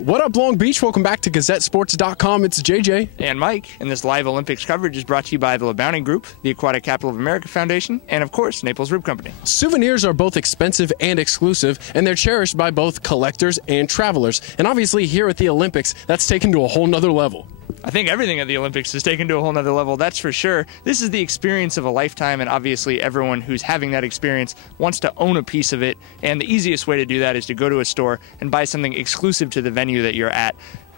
What up, Long Beach? Welcome back to GazetteSports.com. It's JJ. And Mike. And this live Olympics coverage is brought to you by the LeBounty Group, the Aquatic Capital of America Foundation, and of course, Naples Rib Company. Souvenirs are both expensive and exclusive, and they're cherished by both collectors and travelers. And obviously here at the Olympics, that's taken to a whole nother level. I think everything at the Olympics is taken to a whole nother level, that's for sure. This is the experience of a lifetime, and obviously everyone who's having that experience wants to own a piece of it, and the easiest way to do that is to go to a store and buy something exclusive to the venue that you're at.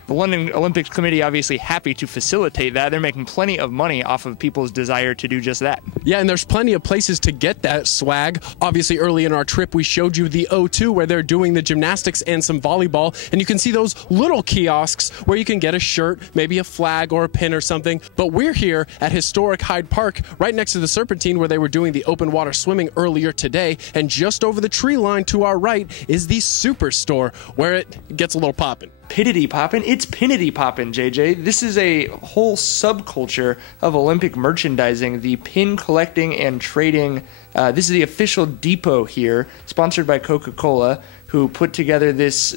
The London Olympics Committee obviously happy to facilitate that. They're making plenty of money off of people's desire to do just that. Yeah, and there's plenty of places to get that swag. Obviously, early in our trip, we showed you the O2 where they're doing the gymnastics and some volleyball, and you can see those little kiosks where you can get a shirt, maybe a flag or a pin or something. But we're here at historic Hyde Park, right next to the Serpentine where they were doing the open water swimming earlier today, and just over the tree line to our right is the Superstore where it gets a little poppin'. Pittity poppin'? It's pinity poppin', JJ. This is a whole subculture of Olympic merchandising, the pin collecting and trading. This is the official depot here, sponsored by Coca-Cola, who put together this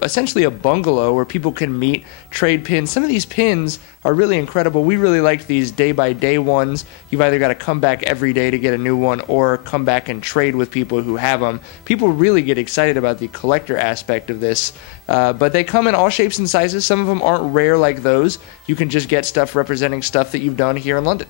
essentially a bungalow where people can meet, trade pins. Some of these pins are really incredible. We really liked these day-by-day ones. You've either got to come back every day to get a new one or come back and trade with people who have them. People really get excited about the collector aspect of this, but they come in all shapes and sizes. Some of them aren't rare like those. You can just get stuff representing stuff that you've done here in London.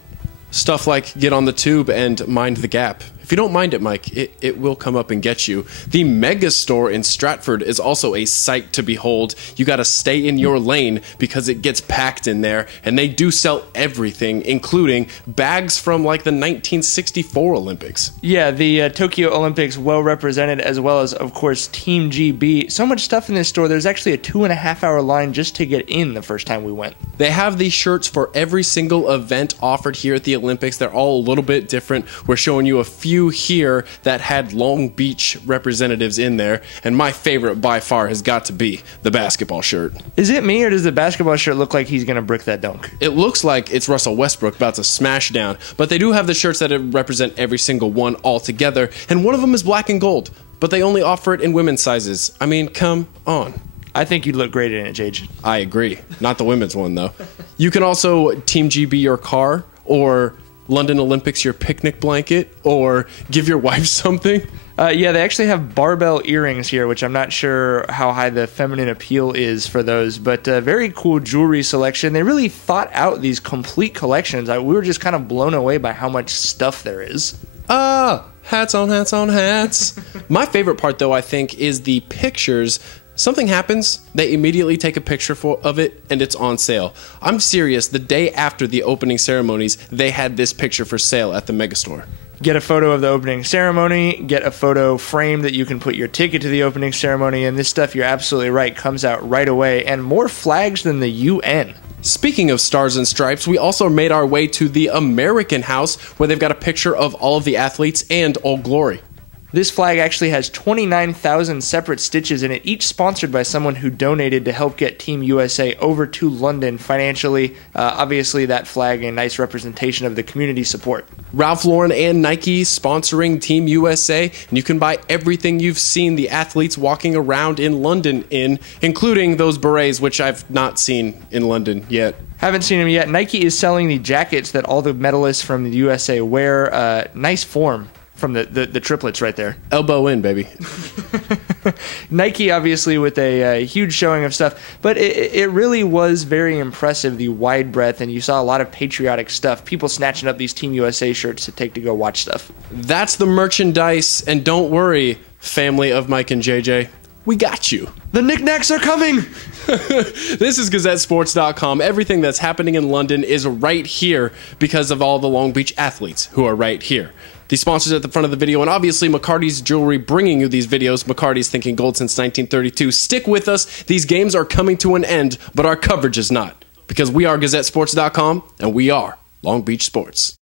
Stuff like get on the tube and mind the gap. If you don't mind it, Mike, it will come up and get you. The Mega Store in Stratford is also a sight to behold. You got to stay in your lane because it gets packed in there, and they do sell everything, including bags from like the 1964 Olympics. Yeah, the Tokyo Olympics well represented, as well as, of course, Team GB. So much stuff in this store. There's actually a 2.5-hour line just to get in the first time we went. They have these shirts for every single event offered here at the Olympics. They're all a little bit different. We're showing you a few here that had Long Beach representatives in there, and my favorite by far has got to be the basketball shirt. Is it me, or does the basketball shirt look like he's gonna brick that dunk? It looks like it's Russell Westbrook about to smash down, but they do have the shirts that represent every single one all together, and one of them is black and gold, but they only offer it in women's sizes. I mean, come on. I think you'd look great in it, Jage. I agree. Not the women's one, though. You can also Team GB your car, or London Olympics your picnic blanket, or give your wife something. Yeah, they actually have barbell earrings here, which I'm not sure how high the feminine appeal is for those, but very cool jewelry selection. They really thought out these complete collections. We were just kind of blown away by how much stuff there is. Hats on hats on hats. My favorite part, though, I think, is the pictures. Something happens, they immediately take a picture of it, and it's on sale. I'm serious, the day after the opening ceremonies, they had this picture for sale at the Megastore. Get a photo of the opening ceremony, get a photo frame that you can put your ticket to the opening ceremony, and this stuff, you're absolutely right, comes out right away, and more flags than the UN. Speaking of stars and stripes, we also made our way to the American House, where they've got a picture of all of the athletes and Old Glory. This flag actually has 29,000 separate stitches in it, each sponsored by someone who donated to help get Team USA over to London financially. Obviously, that flag a nice representation of the community support. Ralph Lauren and Nike sponsoring Team USA, and you can buy everything you've seen the athletes walking around in London in, including those berets, which I've not seen in London yet. Haven't seen them yet. Nike is selling the jackets that all the medalists from the USA wear. Nice form from the triplets right there. Elbow in, baby. Nike, obviously, with a huge showing of stuff, but it really was very impressive, the wide breadth, and you saw a lot of patriotic stuff. People snatching up these Team USA shirts to take to go watch stuff. That's the merchandise, and don't worry, family of Mike and JJ. We got you. The knickknacks are coming! This is GazetteSports.com. Everything that's happening in London is right here because of all the Long Beach athletes who are right here. The sponsors at the front of the video, and obviously McCarty's Jewelry bringing you these videos. McCarty's thinking gold since 1932. Stick with us. These games are coming to an end, but our coverage is not. Because we are GazetteSports.com, and we are Long Beach Sports.